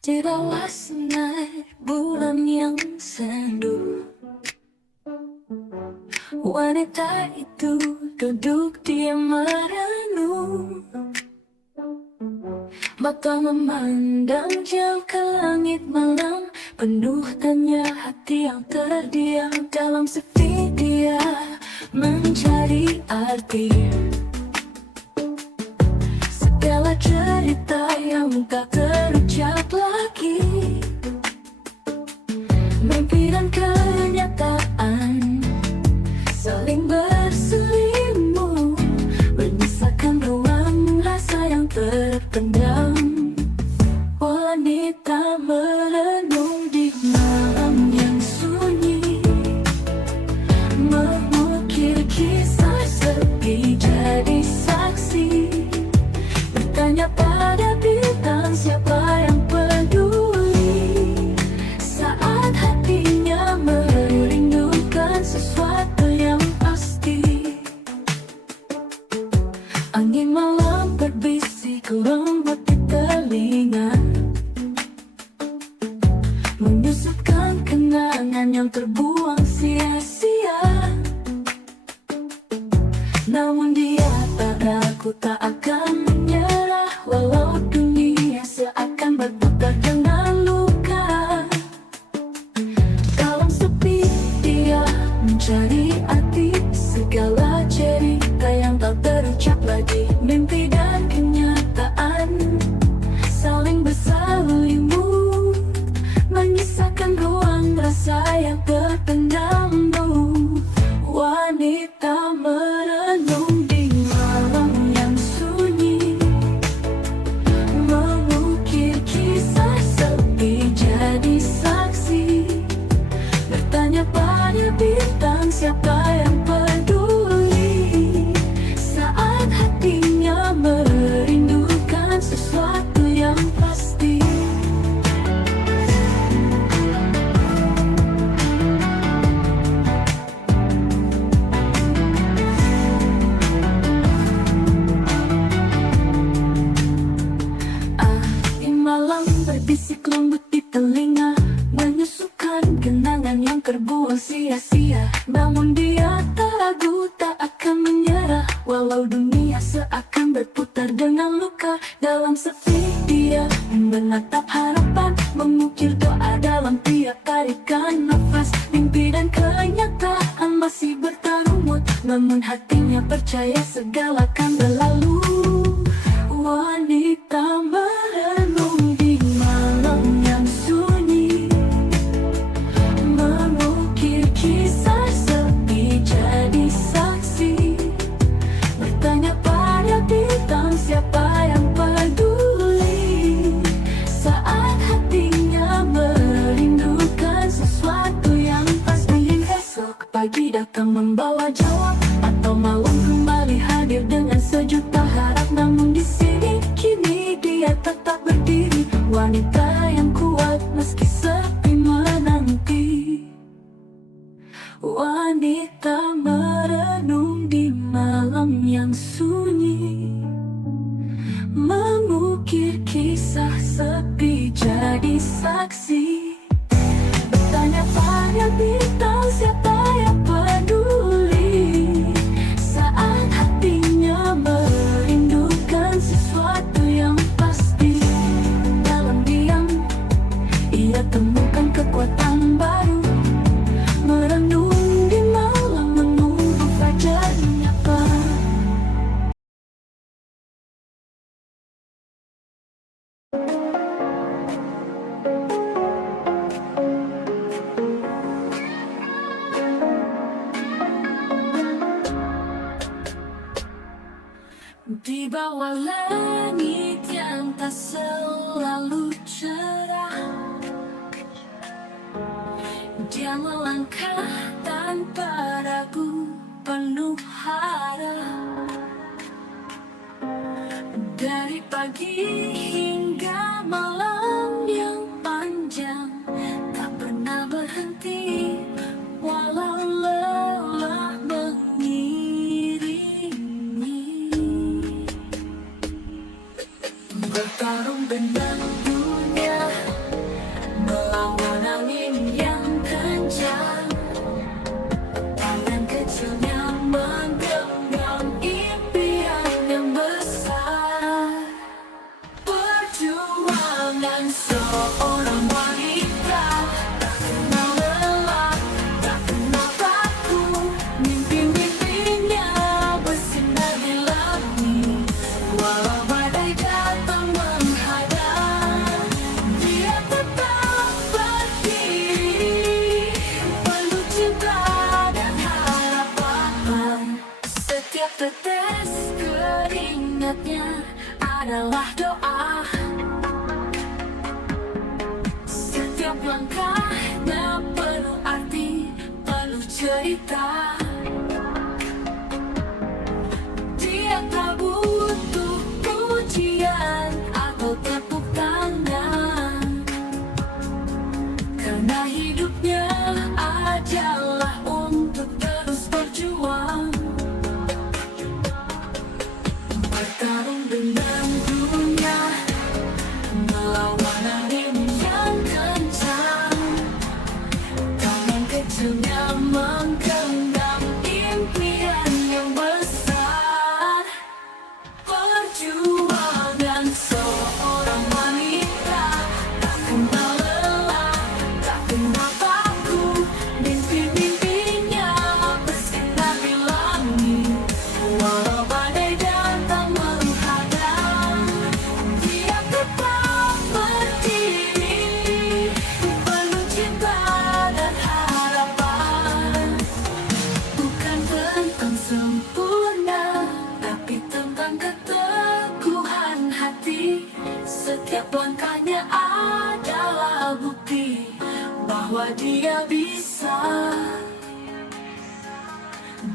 Dibawa sinar bulan yang sendu, wanita itu duduk diam merenung. Mata memandang jauh ke langit malam, penuh tanya hati yang terdiam. Dalam sepi dia mencari arti segala cerita yang tak terucap lagi. Mimpi dan kenyataan saling berselimut, menyisakan ruang rasa yang terpendam. Wanita merenung di malam yang sunyi, mengukir kisah sepi jadi saksi. Bertanya pada bintang siapa yang peduli, saat hatinya merindukan sesuatu yang pasti. Angin malam berbisik lembut di telinga, menyusupkan kenangan yang terbuang sia-sia. Namun dia tak ragu, tak akan menyerah, walau dunia seakan berputar dengan luka. Dalam sepi dia mencari arti segala cerita yang tak terucap lagi. Mimpi dan kenyataan saling berselimut, menyisakan ruang rasa yang terpendam. Wanita merenung di malam yang sunyi, mengukir kisah sepi jadi saksi. Bertanya pada bintang siapa yang peduli, saat hatinya merindukan sesuatu yang pasti. Malam berbisik lembut di telinga, menyusukan kenangan yang terbuang sia-sia. Namun dia tak ragu, tak akan menyerah, walau dunia seakan berputar dengan luka. Dalam sepi dia menatap harapan, mengukir doa dalam tiap tarikan nafas. Mimpi dan kenyataan masih bertarung, namun hatinya percaya segala akan berlalu. Wanita merenung di malam yang sunyi, mengukir kisah sepi jadi saksi. Bertanya pada bintang siapa yang peduli, saat hatinya merindukan sesuatu yang pasti. Esok pagi datang membawa jawab, atau malam kembali hadir dengan sejuta harap. Namun di sini kini dia tetap berdiri, wanita yang kuat meski sepi menanti. Wanita merenung di malam yang sunyi, mengukir kisah sepi jadi saksi. Bertanya pada bintang siapa yang peduli, saat hatinya merindukan sesuatu yang pasti. Dalam diam ia temukan kekuatan baru, merenung di malam menunggu fajar menyapa. Di bawah langit yang tak selalu cerah, dia melangkah tanpa ragu, penuh harap. Dari pagi hingga malam yang panjang, tak pernah berhenti, walau lelah mengiringi. Bertarung dengan dunia, Perjuangan seorang wanita, tak kenal lelah, tak kenal takut. Mimpi-mimpinya bersinar di langit, walau badai datang menghadang, dia tetap berdiri, penuh cinta dan harapan. Setiap tetes keringatnya adalah doa, setiap langkahnya penuh arti, penuh cerita. Dia tak butuh pujian atau tepuk tangan, karena hidupnya adalah untuk terus berjuang, bertarung dengan dunia, melawan angin yang kencang. Tangan kecilnya menggenggam impian yang besar. Perjuangan seorang wanita, tak kenal lelah, tak kenal takut. Mimpi-mimpinya bersinar di langit, walau badai datang menghadang, dia tetap berdiri, penuh cinta dan harapan. Bukan tentang sempurna, tapi tentang keteguhan hati. Setiap langkahnya adalah bukti bahwa dia bisa.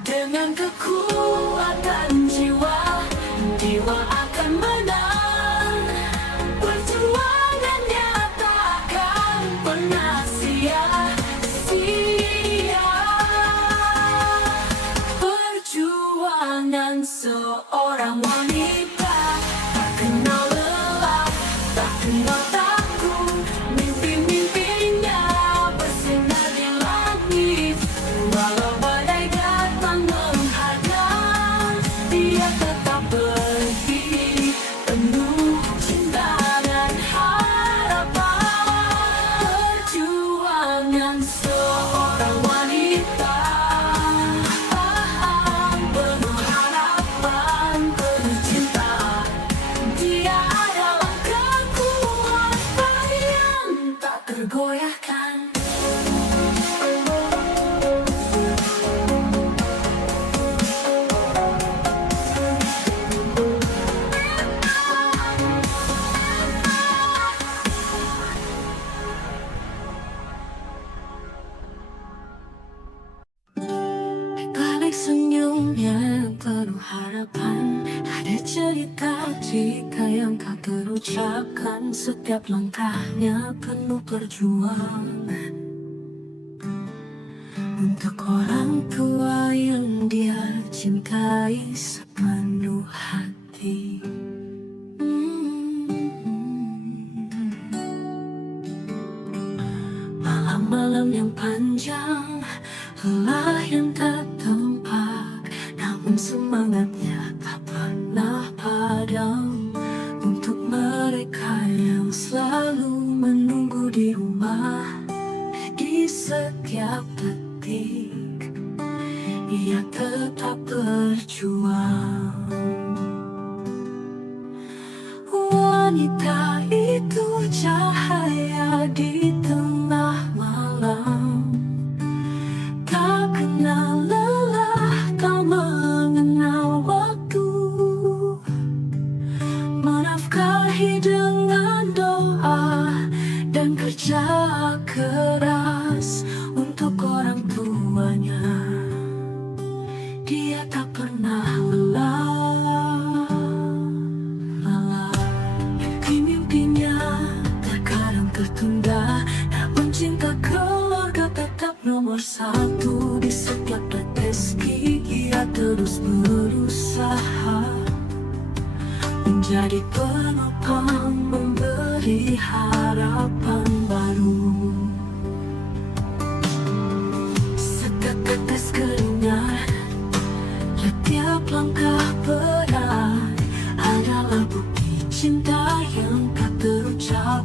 Dengan kekuatan jiwa, jiwa akan menang. Perjuangannya takkan pernah sia-sia. Perjuangan seorang wanita, tak kenal lelah, tak kenal takut. Mimpi-mimpinya bersinar di langit, walau badai datang menghadang, dia tetap berdiri, penuh cinta dan harapan. Perjuangan seorang wanita, penuh harapan, penuh cinta. Dia adalah kekuatan yang tak tergoyahkan. Balik senyumnya yang penuh harapan, ada cerita jika yang tak terucapkan. Setiap langkahnya penuh perjuangan untuk orang tua yang dia cintai sepenuh hati. Malam-malam yang panjang, lelah yang tak tampak, namun semangatnya tak pernah padam. Untuk mereka yang selalu menunggu di rumah, di setiap detik ia tetap berjuang. Wanita itu cahaya di tengah malam, tak kenal lelah, tak mengenal waktu. Menafkahi dengan doa dan kerja keras untuk orang tuanya. Dia tak pernah lelah. Mimpi-mimpinya terkadang tertunda, namun cinta keluarga tetap nomor satu. Di setiap tetes ia terus berusaha menjadi penopang, memberi harapan baru. Setiap tetes keringat, setiap langkah berat adalah bukti cinta yang tak terucap.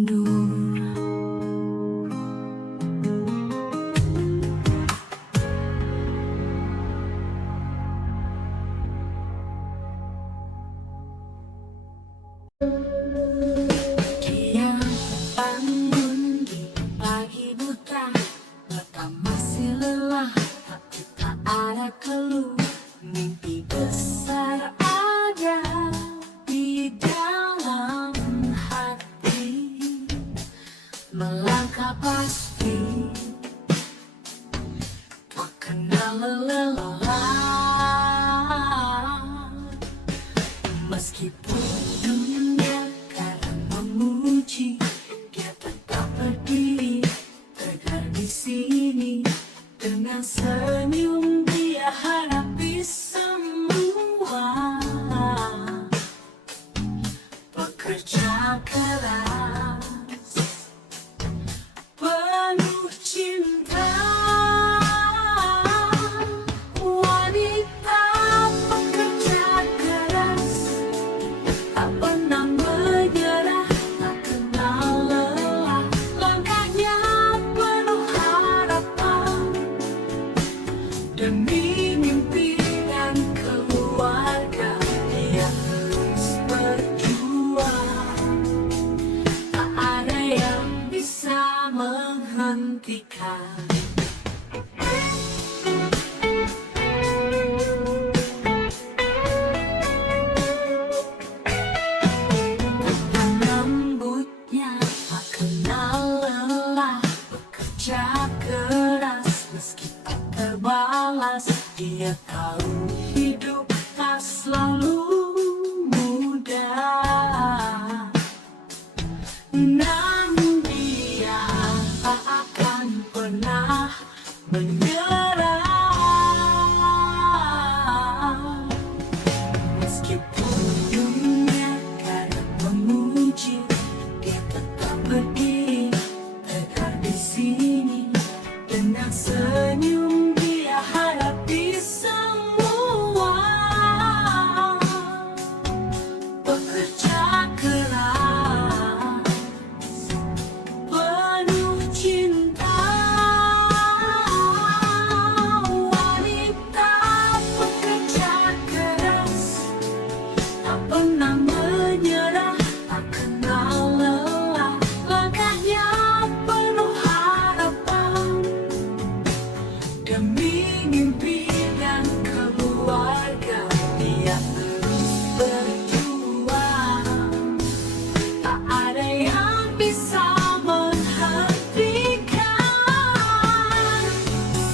mundur. Dia bangun di pagi buta, mata masih lelah, tapi tak ada keluh. Mimpi besar ada di dalam hati, melangkah pasti, tak kenal lelah. Meskipun dunia kadang memuji, dia tetap berdiri tegar di sini. Dengan senyum dia hadapi semua, bekerja keras, penuh cinta. Wanita pekerja keras, tak pernah menyerah, tak kenal lelah. Langkahnya penuh harapan, demi mimpi dan keluarga dia terus berjuang. Tak ada yang bisa menghentikan. Lembutnya tak kenal lelah, bekerja keras meski tak terbalas. Dia tahu hidup tak selalu mudah, namun dia tak akan pernah menyerah. Meskipun dunia kadang memuji, dia tetap berdiri tegar di sini. Dengan senyum dia hadapi semua, bekerja keras, penuh cinta. Wanita pekerja keras, tak pernah menyerah, tak kenal lelah. Langkahnya penuh harapan, demi mimpi dan keluarga dia terus berjuang. Tak ada yang bisa menghentikan.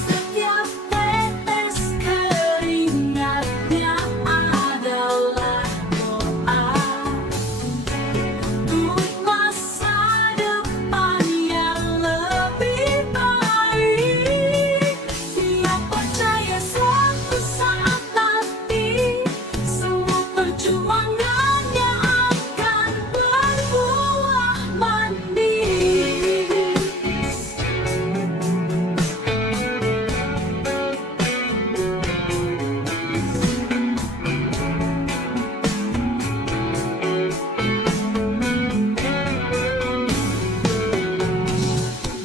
Setiap tetes keringatnya adalah doa untuk masa depan yang lebih baik. Dia percaya suatu saat nanti semua perjuangannya akan berbuah manis.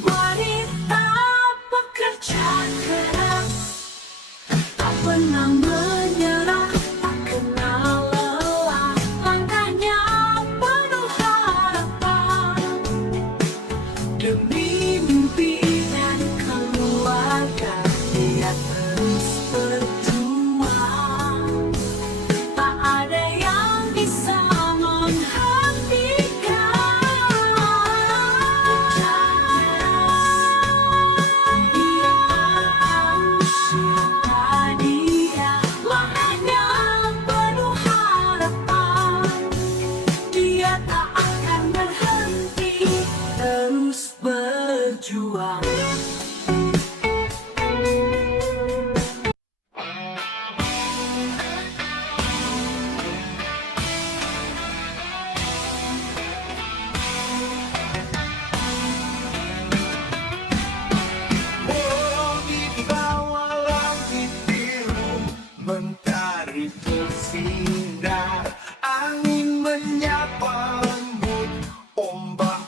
Wanita pekerja keras, tak pernah menyerah, tak kenal lelah. Langkahnya penuh harapan, demi mimpi dan keluarga dia terus berjuang. Tak ada yang bisa menghentikan. Dia tahu siapa dia, langkahnya penuh harapan. Dia tak akan berhenti, terus berjuang. Oh, di bawah langit biru mentari bersinar, angin menyapa lembut, ombak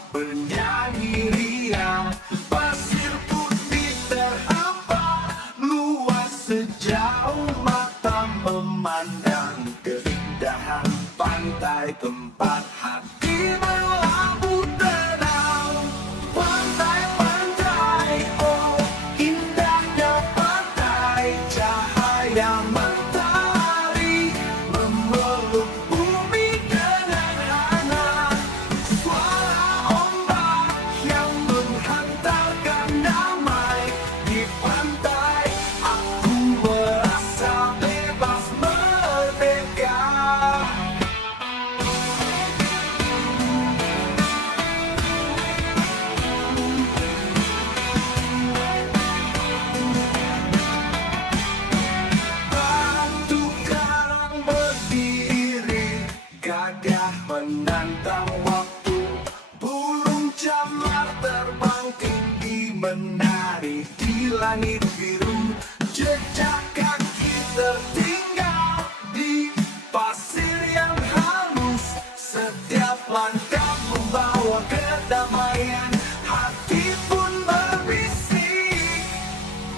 menari di langit biru. Jejak kaki tertinggal di pasir yang halus. Setiap langkah membawa kedamaian, hati pun berbisik.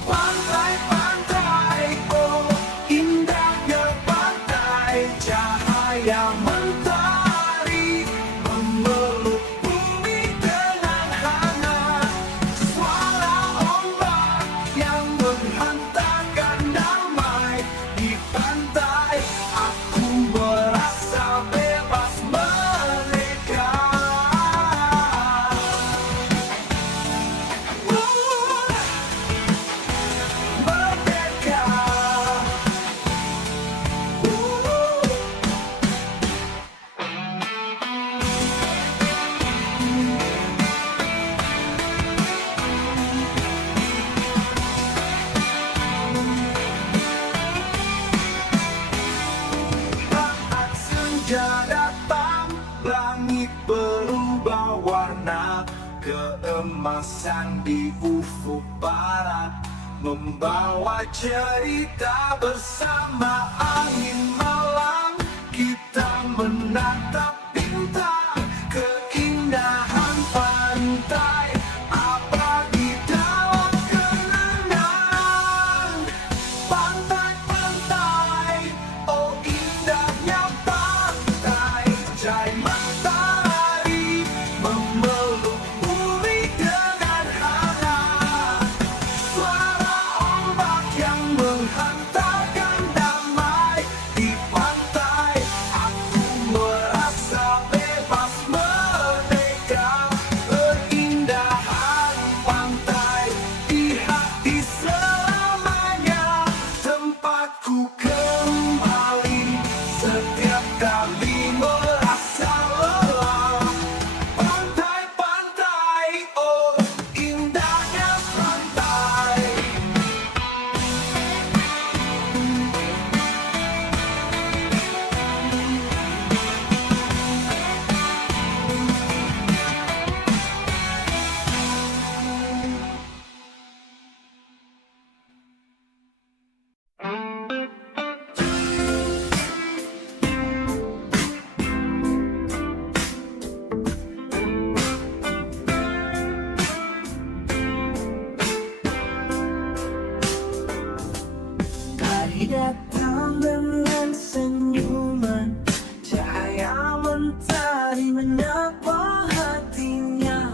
Pantai-pantai, oh indahnya pantai. Cahaya mentari memeluk bumi dengan hangat. Suara ombak yang menghantarkan damai di pantai. Aku merasa bebas merdeka. Merdeka. Saat senja datang, langit berubah warna. Keemasan di ufuk barat membawa cerita bersama angin malam. Kita menatap bintang, keindahan pantai abadi dalam kenangan. Pantai-pantai, oh indahnya pantai. Cahaya mentari memeluk bumi dengan hangat. Suara ombak yang menghantarkan damai di pantai. Aku merasa bebas merdeka. Keindahan pantai di hati selamanya. Tempatku kembali setiap kali merasa lelah. Pantai-pantai, oh indahnya pantai. Hari datang dengan senyuman, cahaya mentari menyapa hatinya.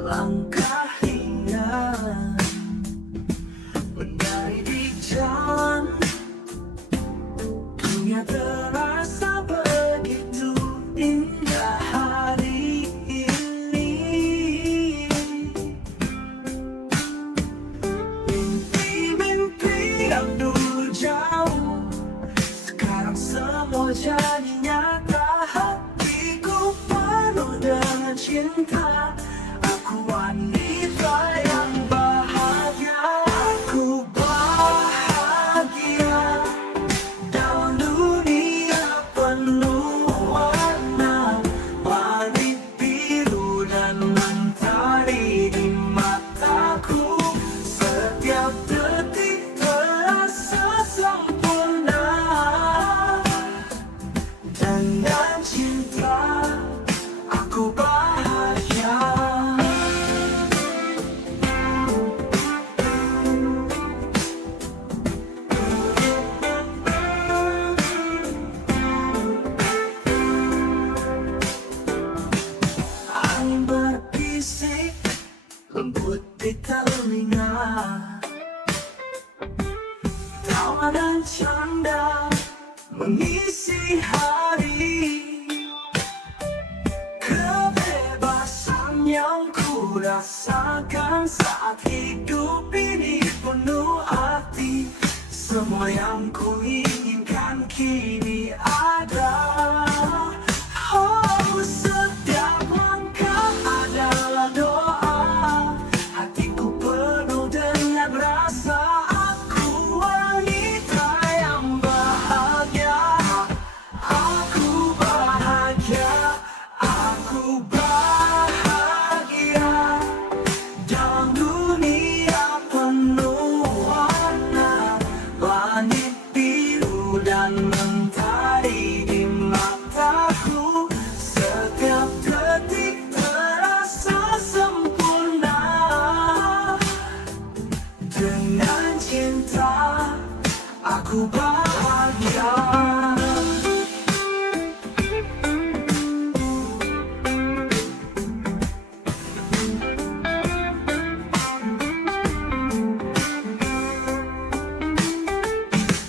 Langkah ringan menari di jalan, dunia terasa begitu indah hari ini. Mimpi-mimpi yang dulu jauh sekarang semua jadi nyata. Hatiku penuh dengan cinta. Aku wanita yang bahagia. Aku bahagia dalam dunia penuh warna. Langit biru dan mentari di mataku. Setiap detik terasa sempurna. Dengan cinta aku bahagia. Angin berbisik lembut di telinga. Tawa dan canda mengisi hari. Kebebasan yang ku rasakan saat hidup ini penuh arti. Semua yang ku inginkan kini ada. Oh, setiap langkah adalah doa. Hatiku penuh dengan rasa. Aku wanita yang bahagia. Aku bahagia. Aku bahagia aku bahagia.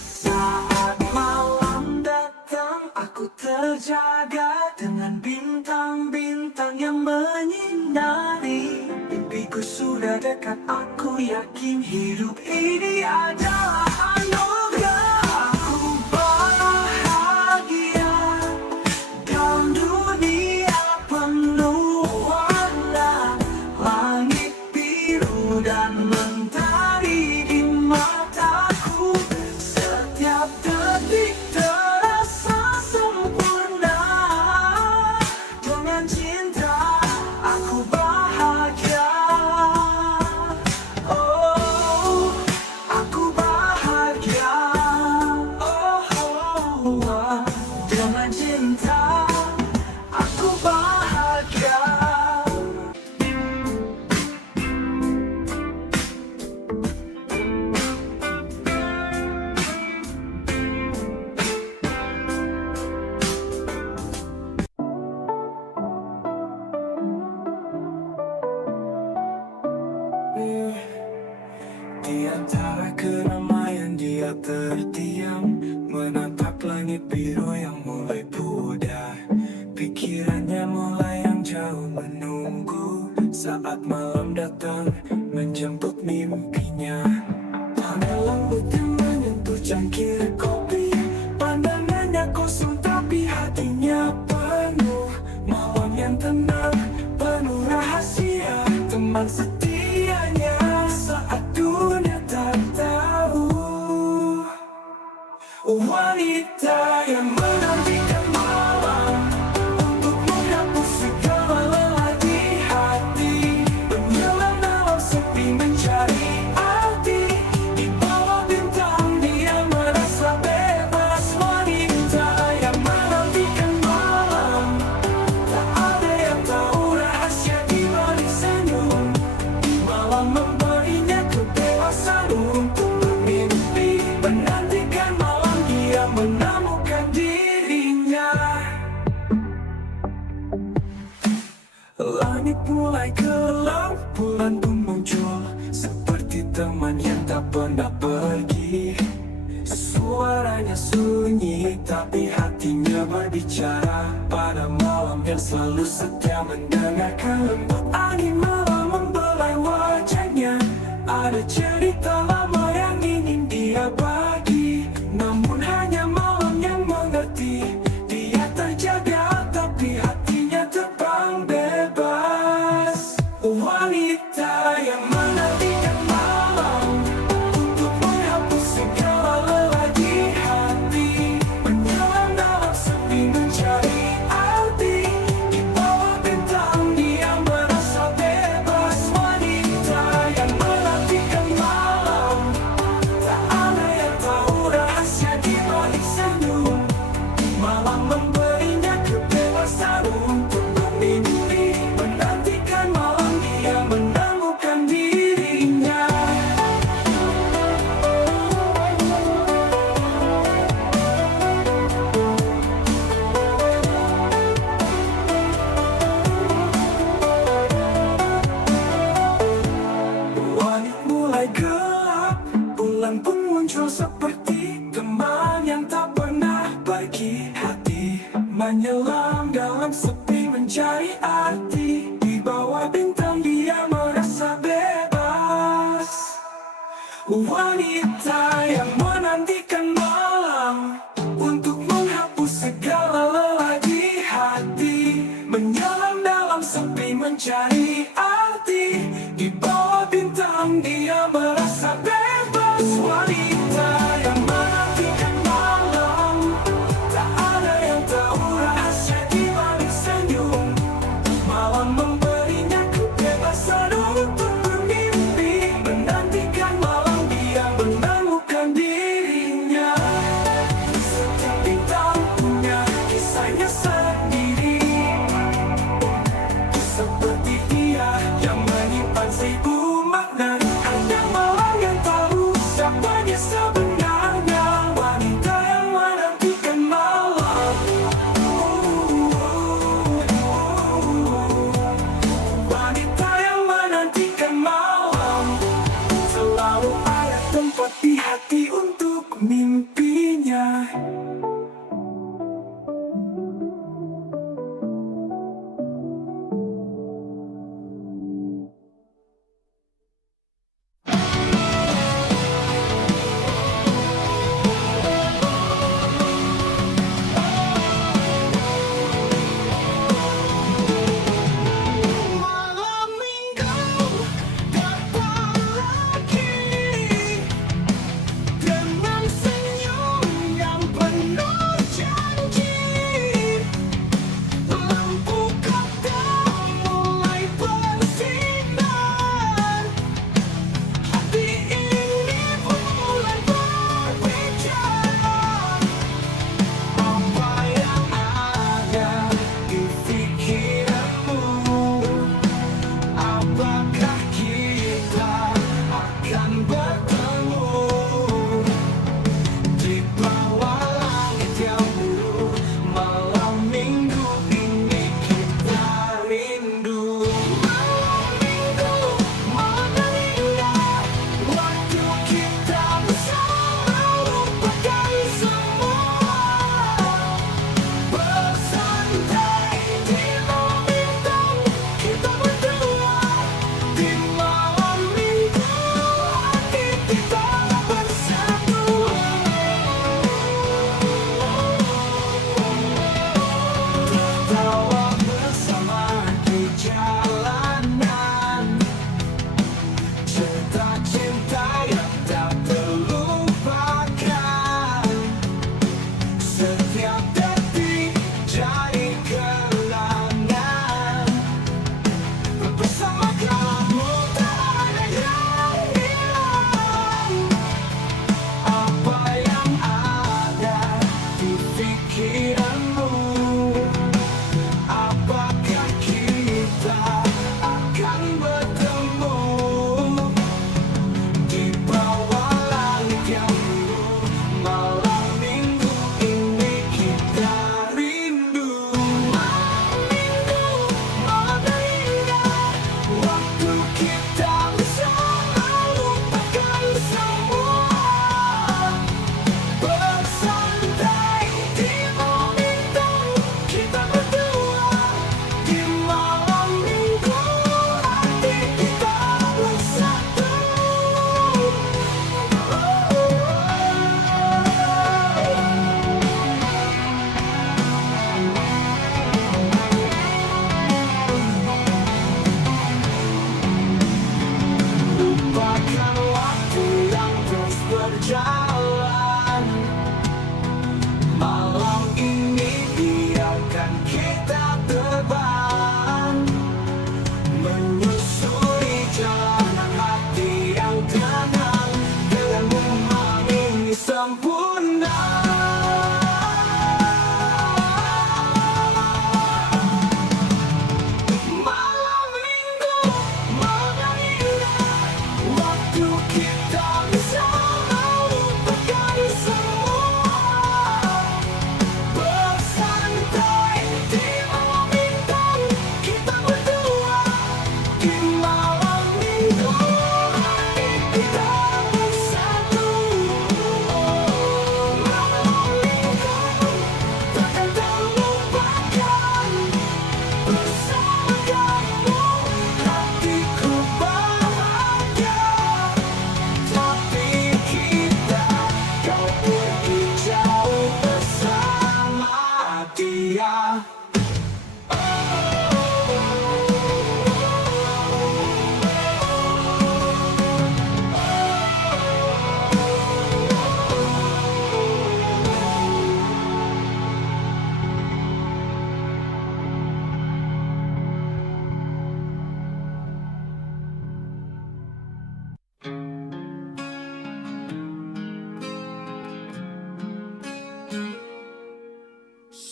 Saat malam datang, aku terjaga dengan bintang-bintang yang menyinari. Mimpiku sudah dekat, aku yakin hidup ini adalah anugerah. Aku bahagia dalam dunia penuh warna, langit biru dan mentari di mataku. Setiap detik terasa sempurna. Dengan cinta aku bahagia. Oh, aku bahagia. Oh, dengan cinta aku bahagia. Di antara keramaian dia terdiam, menatap langit biru yang mulai pudar. Pikirannya mulai yang jauh menunggu saat malam datang menjemput mimpinya. Tangan lembut yang menyentuh cangkir kopi, pandangannya kosong tapi hatinya penuh. Malam yang tenang, penuh rahasia, teman setianya saat dunia tak tahu. Wanita yang menantikan malam untuk menghapus segala lelah di hati, menyelam dalam sepi mencari arti. Di bawah bintang dia merasa bebas. Wanita yang menantikan malam, tak ada yang tahu rahasia di balik senyum. Malam memberinya kebebasan untuk bermimpi, menantikan malam dia menemukan dirinya. Langit mulai gelap, bulan pun muncul, seperti teman yang tak pernah pergi. Suaranya sunyi, tapi hatinya berbicara. Pada malam yang selalu setia mendengarkan lembut angin malam membelai wajahnya. Ada cerita lama yang ingin dia bagi, namun hanya malam yang mengerti. Dia terjaga, tapi hatinya terbang bebas. Wanita yang menantikan malam untuk menghapus segala lelah di hati, menyelam dalam sepi mencari arti. Di bawah bintang dia merasa bebas. Wanita yang menantikan malam, tak ada yang tahu rahasia di balik senyum. Malam memberinya kebebasan untuk bermimpi, menantikan malam dia menemukan dirinya. Langit mulai gelap, bulan pun muncul seperti teman yang tak pernah pergi. Hati menyelam dalam sepi mencari arti. Di bawah bintang dia merasa bebas. Wanita yang menantikan malam untuk menghapus segala lelah di hati, menyelam dalam sepi mencari arti. Di bawah bintang dia merasa bebas. Wanita yang menantikan malam, tak ada yang tahu rahasia di balik senyum. Malam memberinya kebebasan untuk bermimpi, menantikan malam dia menemukan dirinya. Setiap bintang punya kisahnya sendiri, seperti dia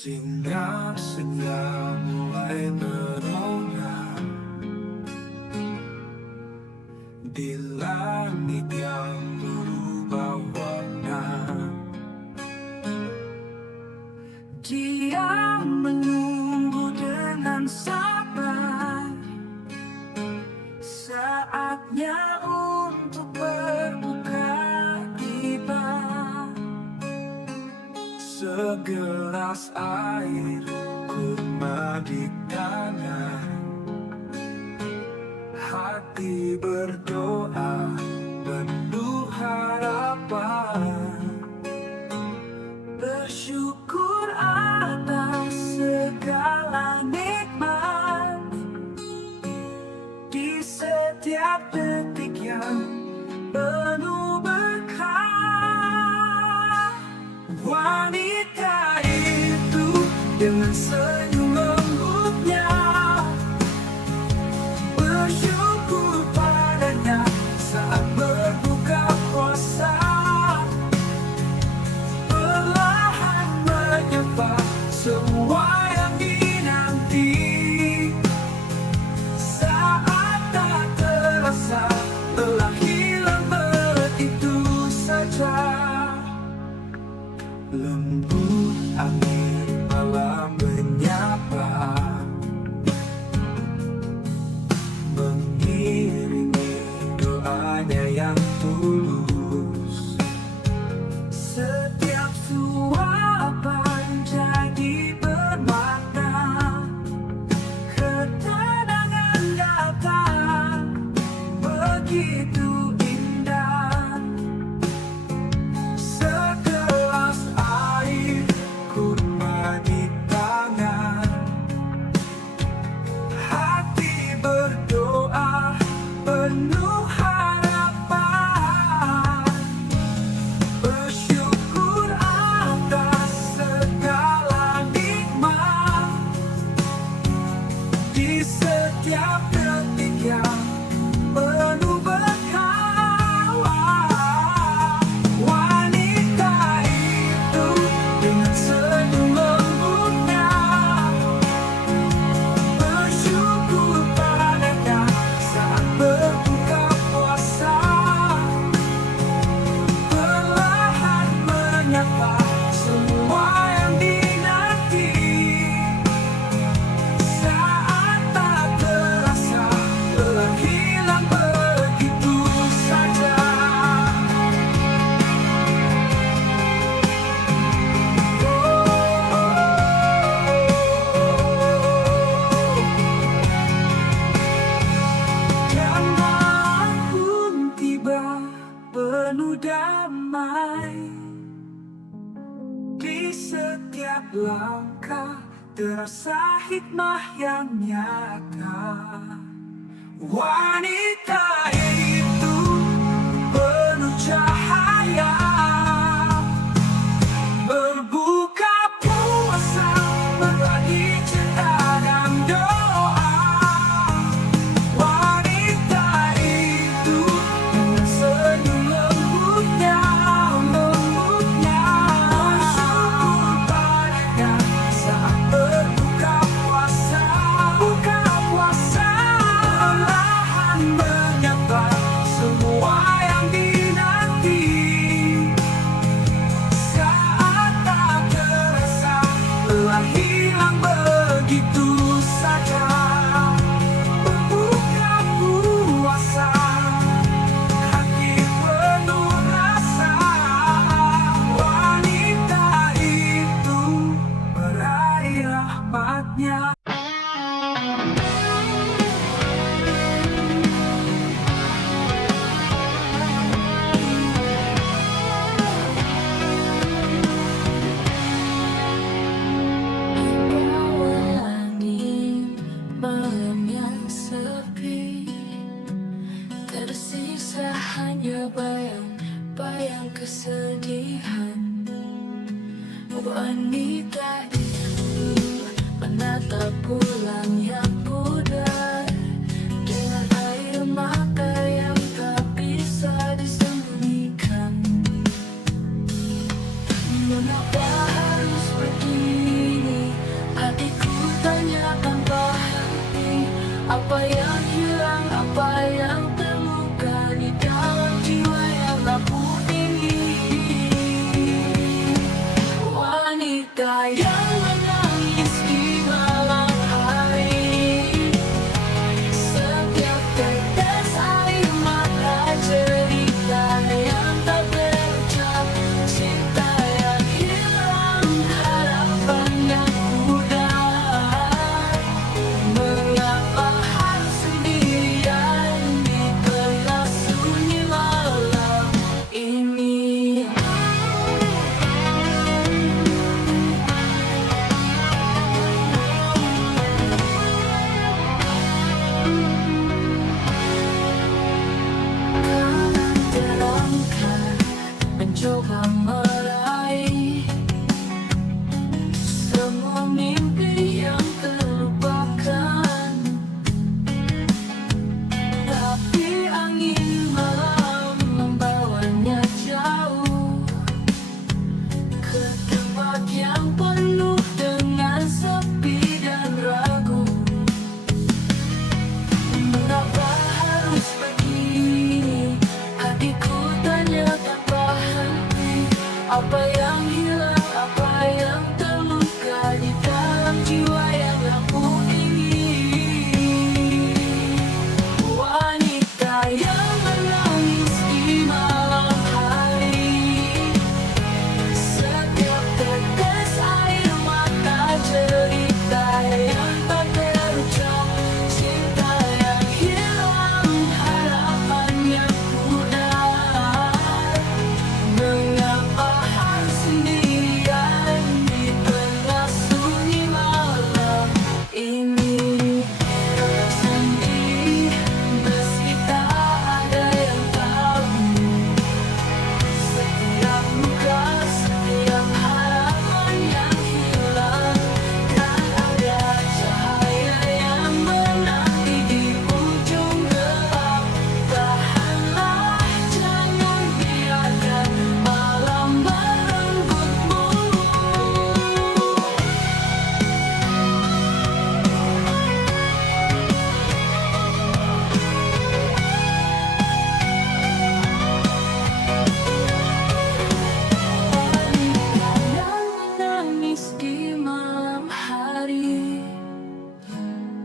Sinar senja mulai merona di langit yang berubah warna. Dia menunggu dengan sabar, saatnya untuk berbuka tiba. Segelas air kurma di tangan, hati berdoa penuh harapan, bersyukur atas segala nikmat di setiap detik yang penuh berkah. Wanita itu dengan senyum lembutnya bersyukur padanya saat berbuka puasa, perlahan menyapa semua yang dinanti. Saat tak terasa telah hilang begitu saja. Lembut angin malam menyapa, mengiringi doanya yang tulus. Setiap suapan jadi bermakna, ketenangan datang begitu indah. Segelas air kurma di tangan, hati berdoa penuh harapan, bersyukur atas segala nikmat di setiap detik yang penuh berkah. Wanita itu dengan senyum lembutnya bersyukur padanya saat berbuka puasa, perlahan menyapa semua yang dinanti. Saat tak terasa telah hilang begitu saja. Dan malam pun tiba penuh damai, di setiap langkah terasa hikmah yang nyata. Wanita itu penuh cahaya, berbuka puasa, berbagi cinta dan doa. Wanita itu dengan senyum lembutnya bersyukur padanya saat berbuka puasa, perlahan menyapa semua yang dinanti. Saat tak terasa telah hilang begitu saja. Berbuka puasa, hati penuh rasa. Wanita itu meraih rahmatnya. Angin malam yang sepi, tersisa hanya bayang-bayang kesedihan. Wanita itu menatap bulan yang pudar dengan air mata yang tak bisa disembunyikan. Mengapa harus begini? apa yang terluka di dalam jiwa yang aku ini. Wanita yang menangis di malam hari, setiap tetes air mata cerita yang tak terucap, cinta yang hilang, harapan yang pudar. Mengapa harus sendirian di tengah sunyi malam ini? Kanan terangkat mencoba meraih semua mimpi yang terlupakan, tapi angin malam membawanya jauh ke tempat yang penuh dengan sepi dan ragu. Mengapa harus begini? Hatiku tanya tanpa henti. Apa yang hilang, apa yang terluka di dalam jiwa yang aku ingin. Wanita yang menangis di malam hari, setiap tetes air mata cerita yang tak terucap, cinta yang hilang, harapan yang pudar. Mengapa harus sendirian di tengah sunyi malam ini? Sendiri meski tak ada yang tahu, setiap luka, setiap harapan yang hilang, kan ada cahaya yang menanti di ujung gelap. Tahanlah, jangan biarkan malam merebutmu. Wanita yang menangis di malam hari,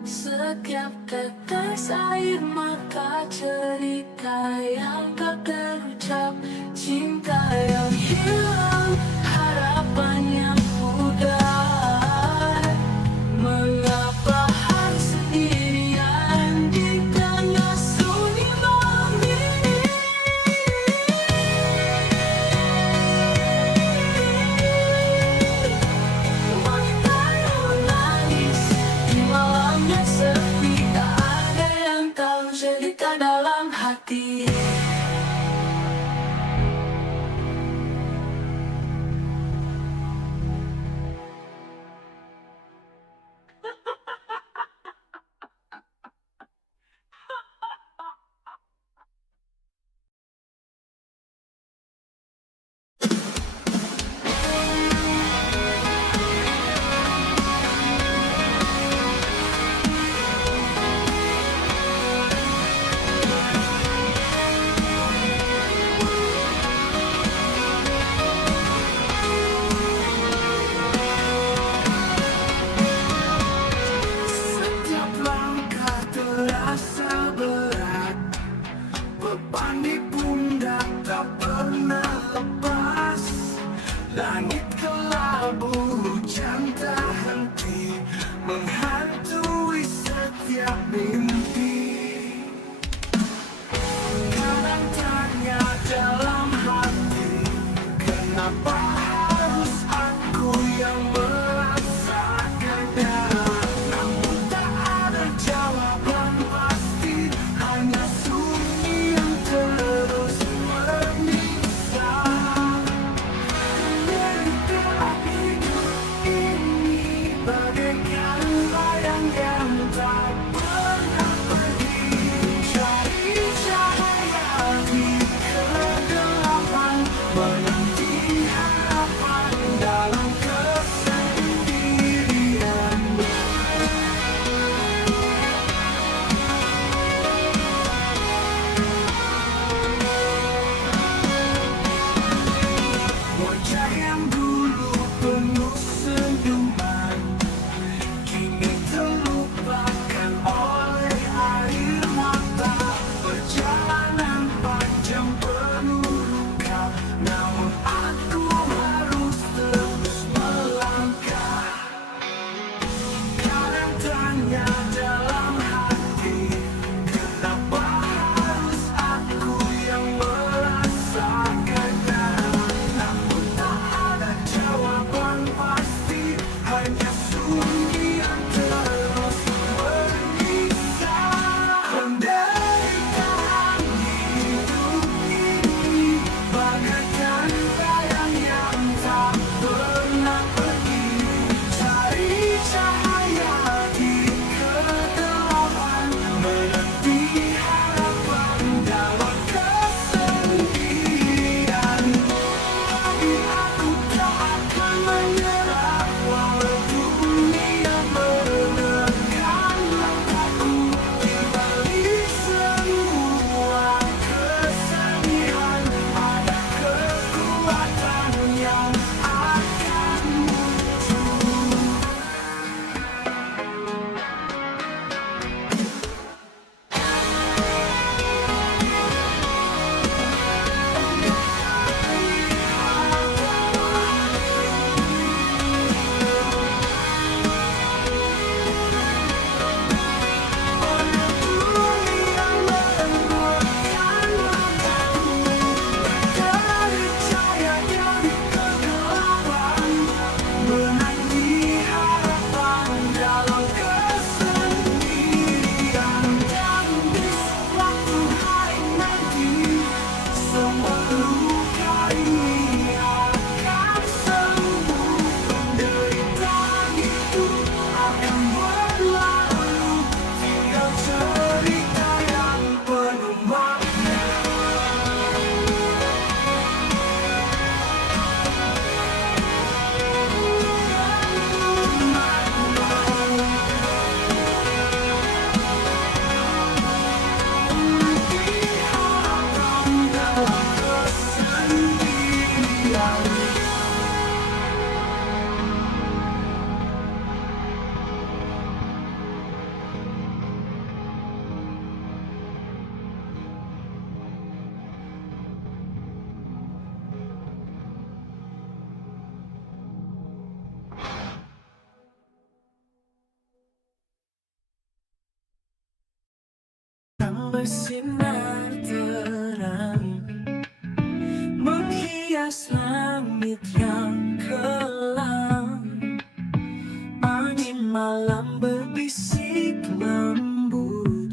setiap tetes air mata cerita yang tak terucap, cinta yang hilang, harapan yang pudar. Mengapa harus sendirian di tengah sunyi malam ini? Wanita yang menangis di malam yang sepi, tak ada yang tahu cerita dalam hati. Setiap langkah terasa berat, beban di pundak tak pernah lepas. Langit kelabu, hujan tak henti, menghantui setiap mimpi. Kadang tanya dalam hati, kenapa harus aku yang merasakannya? Namun tak ada jawaban pasti, hanya sunyi yang terus menyiksa. Menderita bersinar terang, menghias langit yang kelam. Angin malam berbisik lembut,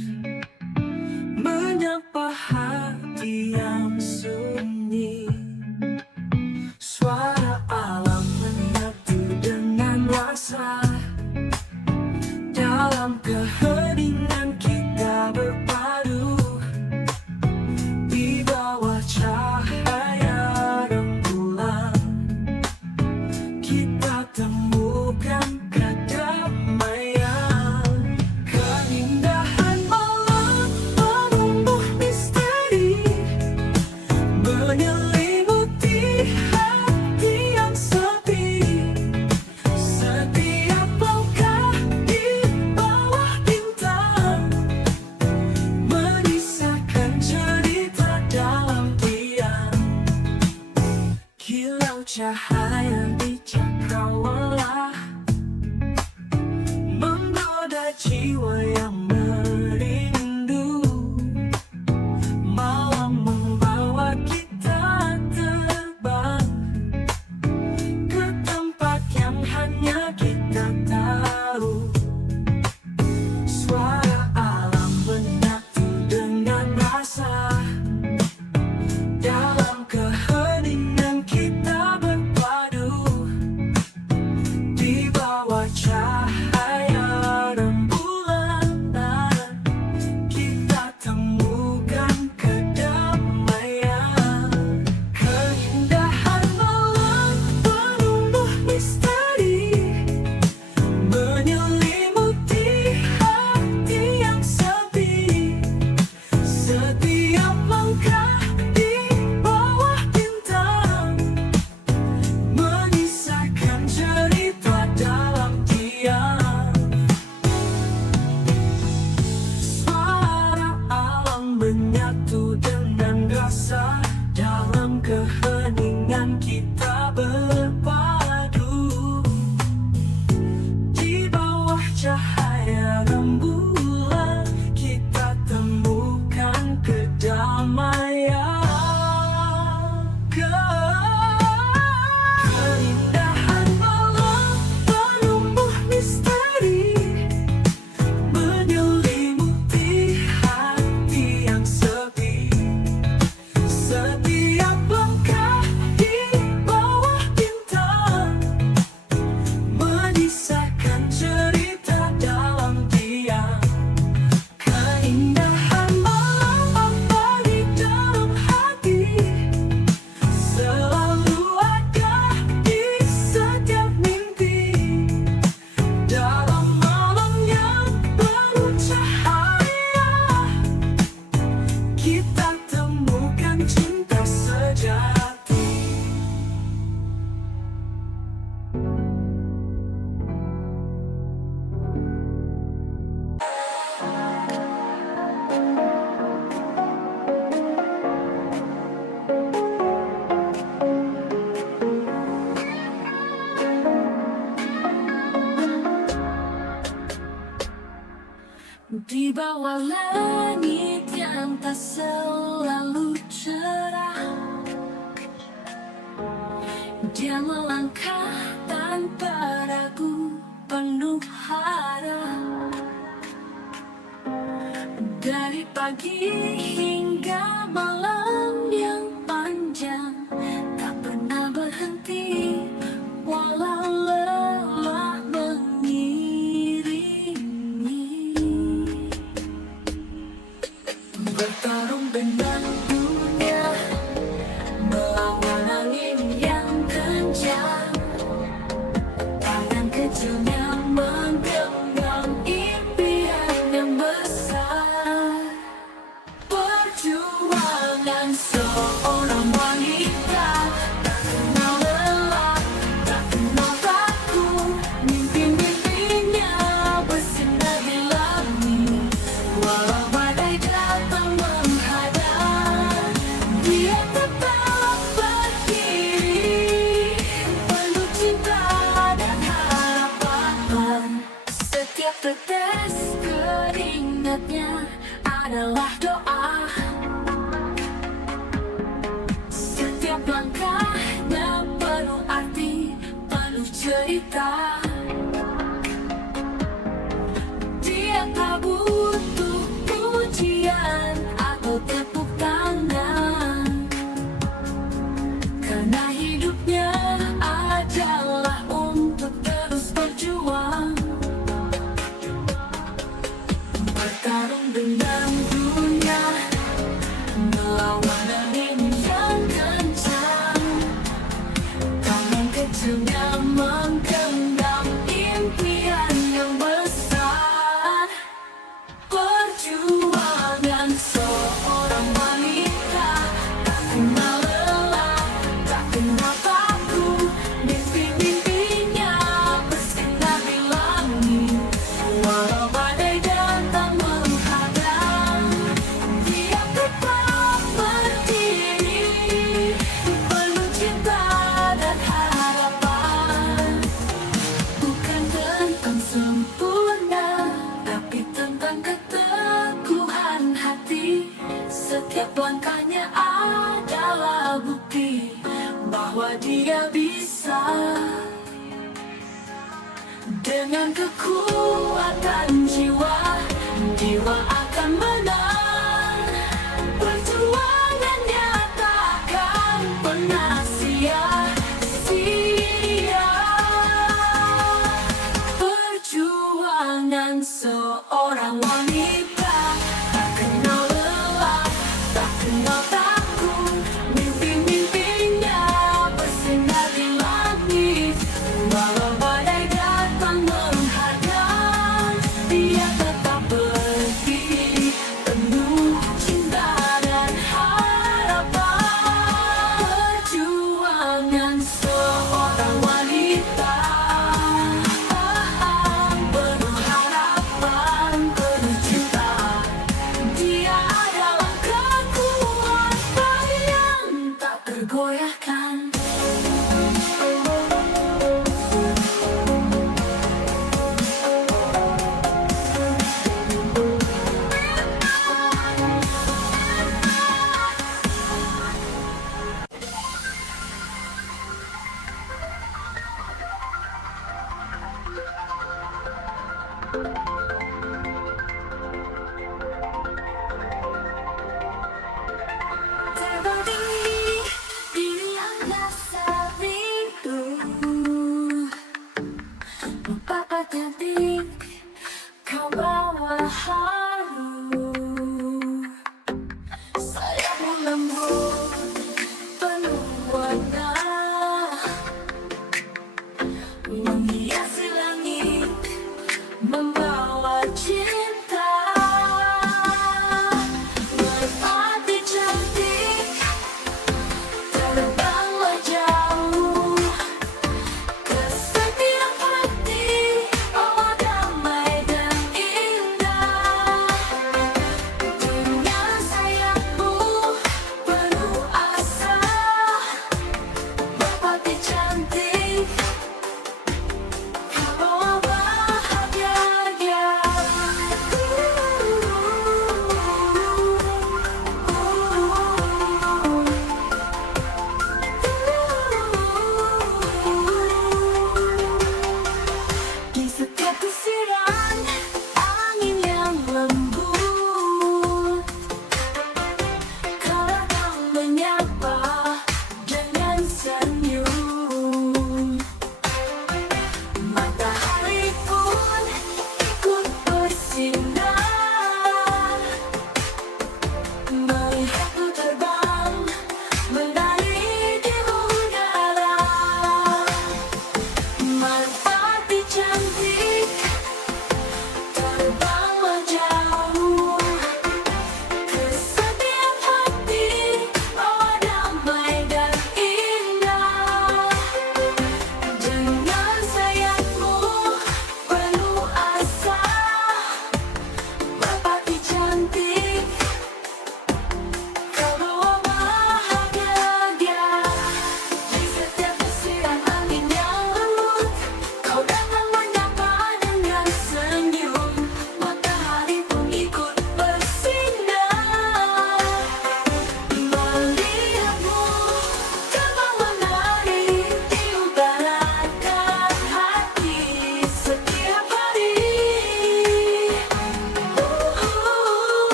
menyapa hati yang sunyi. Suara alam menyatu dengan rasa, dalam keheningan kita berpadu. Di bawah cahaya rembulan, kita temukan kedamaian. Keindahan malam menumbuh misteri, menyelimuti hati yang sepi. Setiap langkah di bawah bintang menyisakan cerita dalam diam. Kilau cahaya di cakrawala menggoda jiwa yang merindu. Malam membawa kita terbang ke tempat yang hanya kita tahu. Suara alam menyatu dengan rasa, dalam keheningan kita berpadu. Di bawah cahaya rembulan, kita temukan kedamaian. Keindahan malam menumbuh misteri, menyelimuti hati yang sepi. Setiap langkah di bawah bintang menyisakan cerita dalam diam. Suara alam menyatu dengan rasa, dalam keheningan kita berpadu. Di bawah cahaya rembulan, kita temukan kedamaian. Keindahan malam menumbuh misteri, menyelimuti hati yang sepi. Setiap langkah di bawah bintang menyisakan cerita dalam diam. Keindahan malam abadi dalam hati, selalu ada di setiap mimpi. Dalam malam yang penuh cahaya, kita temukan cinta sejati. Di bawah langit yang tak selalu cerah, dia melangkah tanpa ragu, penuh harap. Dari pagi hingga malam yang panjang, tak pernah berhenti, walau lelah mengiringi. Bertarung dengan dunia, melawan angin yang kencang. Tangan kecilnya menggenggam impian yang besar. Perjuangan seorang wanita, tak kenal lelah, tak kenal takut. Mimpi-mimpinya bersinar di langit, walau badai datang menghadang, dia tetap berdiri, penuh cinta dan harapan. Setiap tetes keringatnya adalah adalah doa. Setiap langkahnya penuh arti, penuh cerita. Dia tak butuh pujian atau tepuk tangan, karena hidupnya adalah untuk terus berjuang, bertarung dengan dunia, melawan angin yang kencang. Tangan kecilnya menggenggam impian yang besar. Perjuangan seorang wanita tak kenal lelah, tak kenal takut. Mimpi-mimpinya bersinar di langit, walau badai datang menghadang. Dia tetap berdiri, penuh cinta dan harapan. Bukan tentang sempurna, tapi tentang keteguhan hati. Setiap langkahnya adalah bukti bahwa dia bisa. Dengan kekuatan jiwa, jiwa akan menang. Perjuangannya takkan pernah sia-sia. Perjuangan seorang wanita tak kenal lelah, tak kenal takut. Mimpi-mimpinya bersinar di langit, walau badai datang menghadang. Dia tetap berdiri,